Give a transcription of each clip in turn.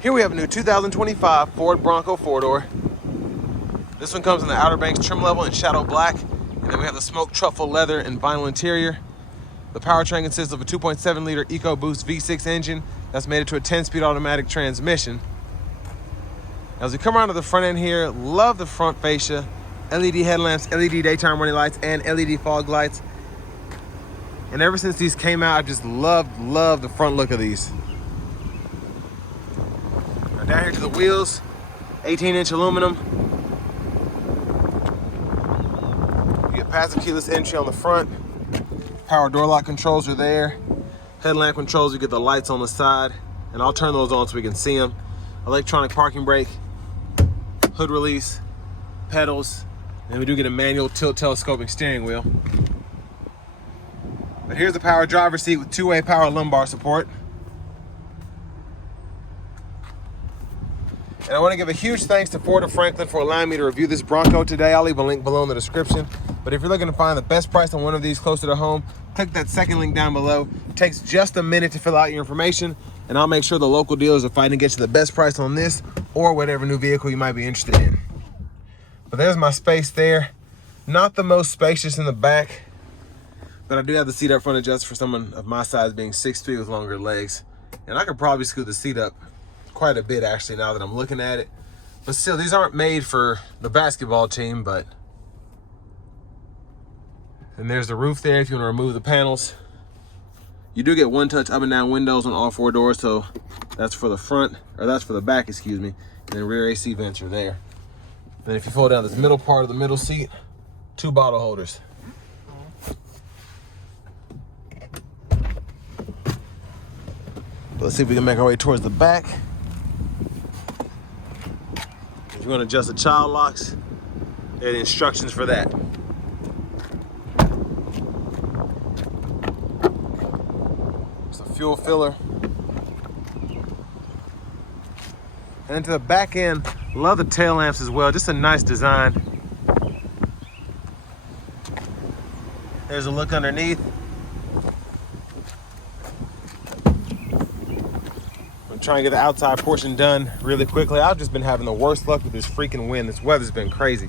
Here we have a new 2025 Ford Bronco 4-door. This one comes in the Outer Banks trim level in shadow black, and then we have the smoked truffle leather and vinyl interior. The powertrain consists of a 2.7 liter EcoBoost V6 engine that's mated to a 10-speed automatic transmission. As we come around to the front end here, love the front fascia, LED headlamps, LED daytime running lights, and LED fog lights. And ever since these came out, I've just loved the front look of these. Now down here to the wheels, 18-inch aluminum. You get passive keyless entry on the front. Power door lock controls are there. Headlamp controls, you get the lights on the side. And I'll turn those on so we can see them. Electronic parking brake, hood release, pedals, and we do get a manual tilt telescoping steering wheel. But here's the power driver's seat with two-way power lumbar support. And I want to give a huge thanks to Ford of Franklin for allowing me to review this Bronco today. I'll leave a link below in the description. But if you're looking to find the best price on one of these closer to home, click that second link down below. It takes just a minute to fill out your information, and I'll make sure the local dealers are fighting to get you the best price on this or whatever new vehicle you might be interested in. But there's my space there. Not the most spacious in the back, but I do have the seat up front adjusted for someone of my size, being 6'3" with longer legs. And I could probably scoot the seat up quite a bit actually now that I'm looking at it. But still, these aren't made for the basketball team, but. And there's the roof there if you want to remove the panels. You do get one-touch up and down windows on all four doors, so that's for the front, or that's for the back, excuse me. And then rear AC vents are there. Then if you fold down this middle part of the middle seat, two bottle holders. Let's see if we can make our way towards the back. If you want to adjust the child locks, there are the instructions for that. It's a fuel filler. And to the back end, love the tail lamps as well. Just a nice design. There's a look underneath. Trying to get the outside portion done really quickly. I've just been having the worst luck with this freaking wind. This weather's been crazy.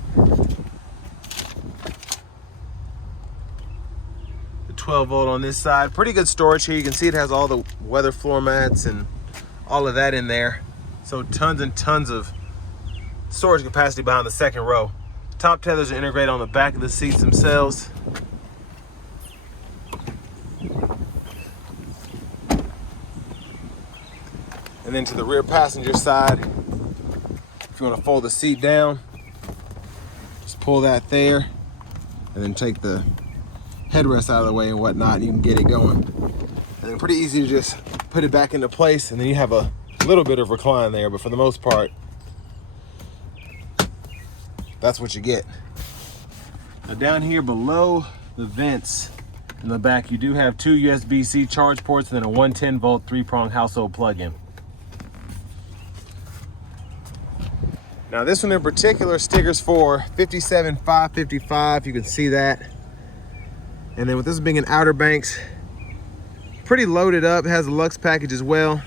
The 12 volt on this side. Pretty good storage here. You can see it has all the weather floor mats and all of that in there. So tons and tons of storage capacity behind the second row. Top tethers are integrated on the back of the seats themselves. And then to the rear passenger side, if you want to fold the seat down, just pull that there and then take the headrest out of the way and whatnot, and you can get it going. And then pretty easy to just put it back into place, and then you have a little bit of recline there, but for the most part, that's what you get. Now down here below the vents in the back, you do have two USB-C charge ports and then a 110 volt 3-prong household plug-in. Now this one in particular, stickers for 57,555, you can see that. And then with this being an Outer Banks, pretty loaded up, it has a Lux package as well.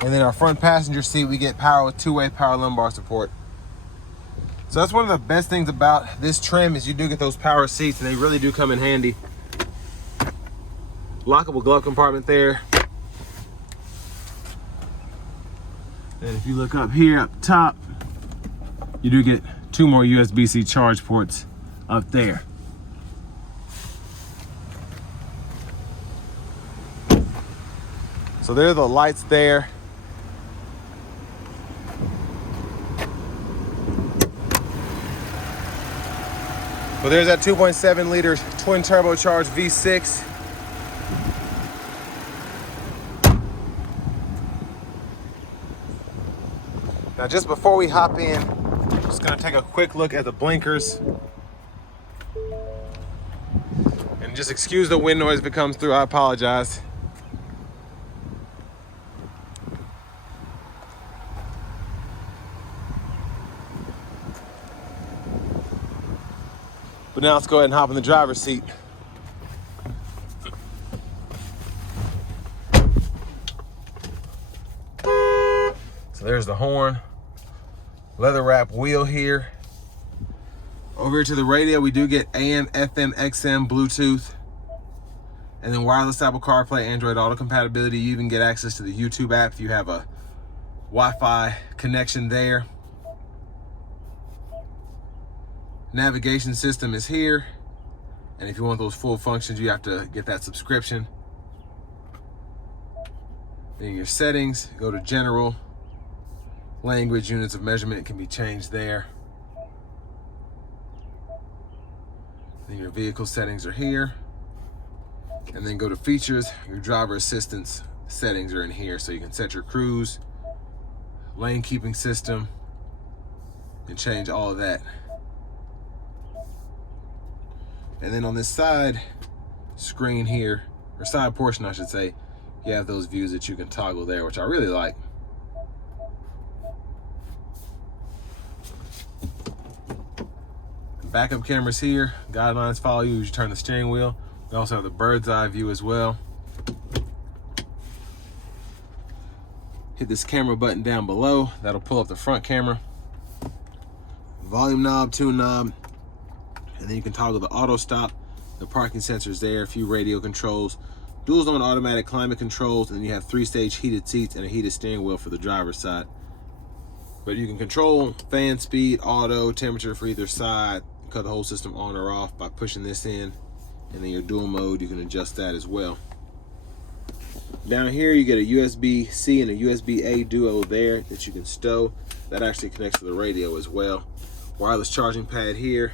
And then our front passenger seat, we get power with two-way power lumbar support. So that's one of the best things about this trim is you do get those power seats, and they really do come in handy. Lockable glove compartment there. And if you look up here up top, you do get two more USB-C charge ports up there. So there are the lights there. Well, there's that 2.7 liter twin turbocharged V6. Now, just before we hop in, I'm just gonna take a quick look at the blinkers. And just excuse the wind noise if it comes through, I apologize. But now let's go ahead and hop in the driver's seat. So there's the horn, leather wrap wheel here. Over here to the radio, we do get AM, FM, XM, Bluetooth, and then wireless Apple CarPlay, Android Auto compatibility. You even get access to the YouTube app if you have a Wi-Fi connection there. Navigation system is here. And if you want those full functions, you have to get that subscription. Then your settings, go to general. Language, units of measurement can be changed there. Then your vehicle settings are here. And then go to features, your driver assistance settings are in here. So you can set your cruise, lane keeping system, and change all of that. And then on this side screen here, or side portion I should say, you have those views that you can toggle there, which I really like. Backup cameras here, guidelines follow you as you turn the steering wheel. We also have the bird's eye view as well. Hit this camera button down below, that'll pull up the front camera. Volume knob, tune knob, and then you can toggle the auto stop, the parking sensors there, a few radio controls, dual zone automatic climate controls, and you have 3-stage heated seats and a heated steering wheel for the driver's side. But you can control fan speed, auto, temperature for either side, cut the whole system on or off by pushing this in, and then your dual mode, you can adjust that as well. Down here you get a USB-C and a USB-A duo there that you can stow. That actually connects to the radio as well. Wireless charging pad here.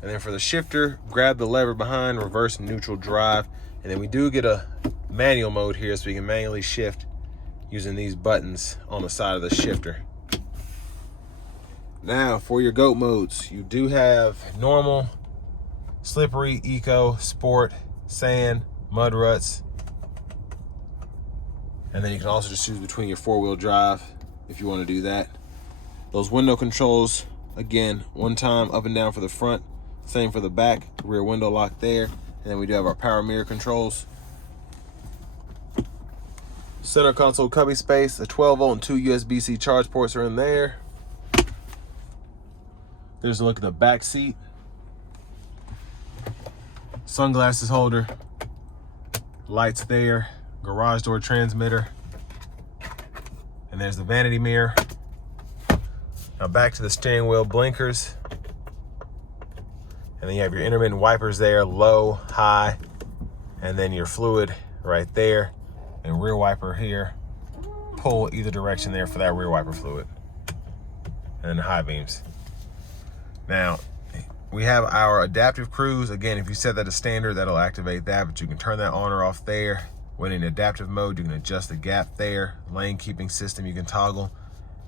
And then for the shifter, grab the lever behind, reverse neutral drive. And then we do get a manual mode here so we can manually shift using these buttons on the side of the shifter. Now for your GOAT modes, you do have normal, slippery, eco, sport, sand, mud ruts. And then you can also just choose between your 4-wheel drive if you want to do that. Those window controls, again, one time up and down for the front, same for the back, rear window lock there. And then we do have our power mirror controls. Center console cubby space, a 12-volt and 2 USB-C charge ports are in there. There's a look at the back seat. Sunglasses holder, lights there, garage door transmitter, and there's the vanity mirror. Now back to the steering wheel, blinkers, and then you have your intermittent wipers there, low, high, and then your fluid right there, and rear wiper here. Pull either direction there for that rear wiper fluid, and then the high beams. Now we have our adaptive cruise. Again, if you set that to standard, that'll activate that, but you can turn that on or off there. When in adaptive mode, you can adjust the gap there. Lane keeping system, you can toggle.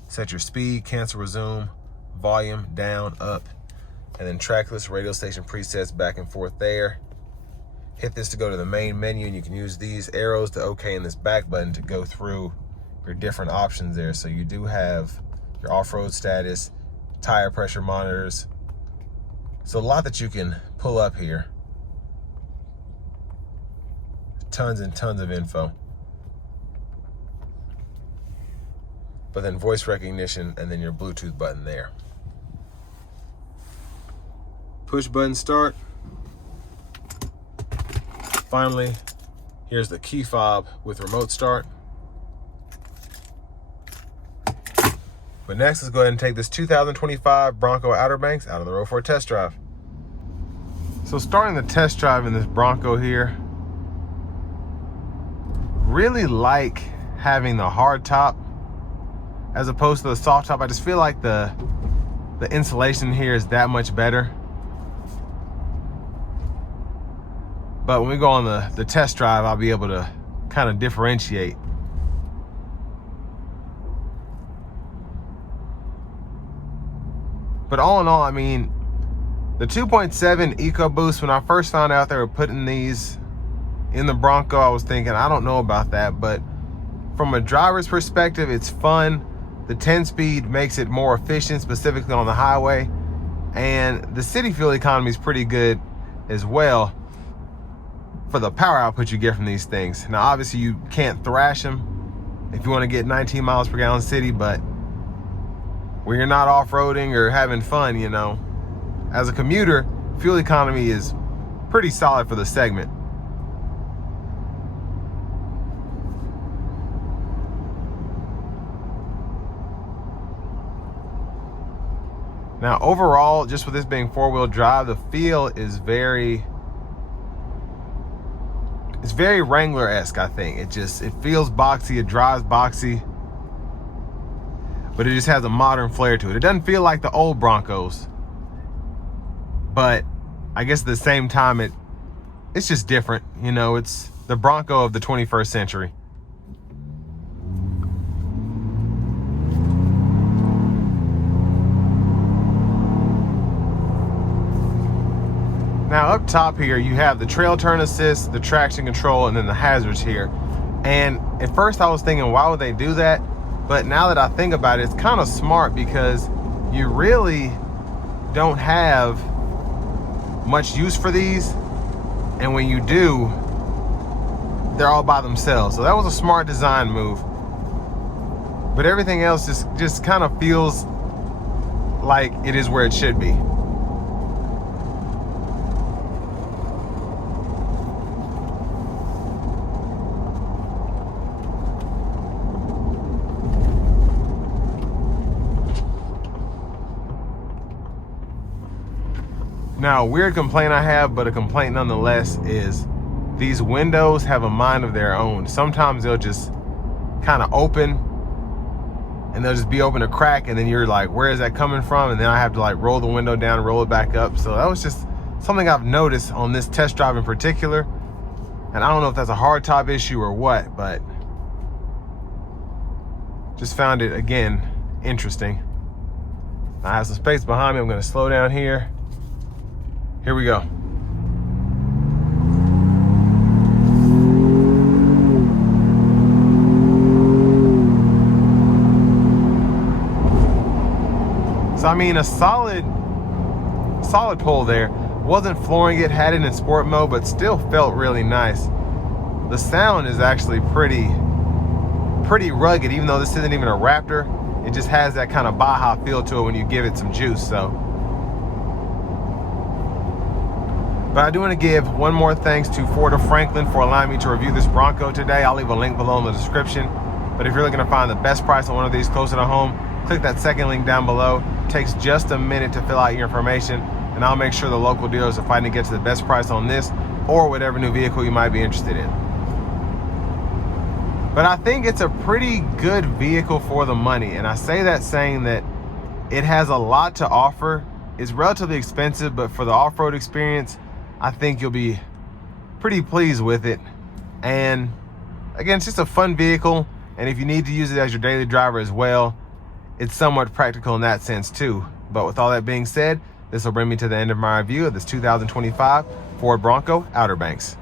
Set your speed, cancel, resume, volume, down, up, and then tracklist, radio station presets back and forth there. Hit this to go to the main menu, and you can use these arrows to OK and this back button to go through your different options there. So you do have your off-road status, tire pressure monitors. So a lot that you can pull up here. Tons and tons of info. But then voice recognition, and then your Bluetooth button there. Push button start. Finally, here's the key fob with remote start. But next, let's go ahead and take this 2025 Bronco Outer Banks out on the road for a test drive. So starting the test drive in this Bronco here, really like having the hard top as opposed to the soft top. I just feel like the insulation here is that much better. But when we go on the test drive, I'll be able to kind of differentiate. But all in all, I mean, the 2.7 EcoBoost, when I first found out they were putting these in the Bronco, I was thinking, I don't know about that. But from a driver's perspective, it's fun. The 10-speed makes it more efficient, specifically on the highway. And the city fuel economy is pretty good as well for the power output you get from these things. Now, obviously, you can't thrash them, if you want to get 19 miles per gallon city, but when you're not off-roading or having fun, you know, as a commuter, fuel economy is pretty solid for the segment. Now, overall, just with this being four-wheel drive, the feel is it's very Wrangler-esque, I think. It feels boxy, it drives boxy, but it just has a modern flair to it. It doesn't feel like the old Broncos, but I guess at the same time, it's just different. You know, it's the Bronco of the 21st century. Now up top here, you have the trail turn assist, the traction control, and then the hazards here. And at first I was thinking, why would they do that? But now that I think about it, it's kind of smart because you really don't have much use for these. And when you do, they're all by themselves. So that was a smart design move. But everything else just kind of feels like it is where it should be. Now, a weird complaint I have, but a complaint nonetheless, is these windows have a mind of their own. Sometimes they'll just kind of open and they'll just be open a crack, and then you're like, where is that coming from? And then I have to like roll the window down and roll it back up. So that was just something I've noticed on this test drive in particular. And I don't know if that's a hard top issue or what, but just found it, again, interesting. I have some space behind me. I'm gonna slow down here. Here we go. So I mean, a solid pull there. Wasn't flooring it, had it in sport mode, but still felt really nice. The sound is actually pretty rugged, even though this isn't even a Raptor. It just has that kind of Baja feel to it when you give it some juice. So. But I do want to give one more thanks to Ford of Franklin for allowing me to review this Bronco today. I'll leave a link below in the description. But if you're looking to find the best price on one of these closer to home, click that second link down below. It takes just a minute to fill out your information, and I'll make sure the local dealers are fighting to get to the best price on this or whatever new vehicle you might be interested in. But I think it's a pretty good vehicle for the money, and I say that saying that it has a lot to offer. It's relatively expensive, but for the off-road experience, I think you'll be pretty pleased with it. And again, it's just a fun vehicle, and if you need to use it as your daily driver as well, it's somewhat practical in that sense too. But with all that being said, this will bring me to the end of my review of this 2025 Ford Bronco Outer Banks.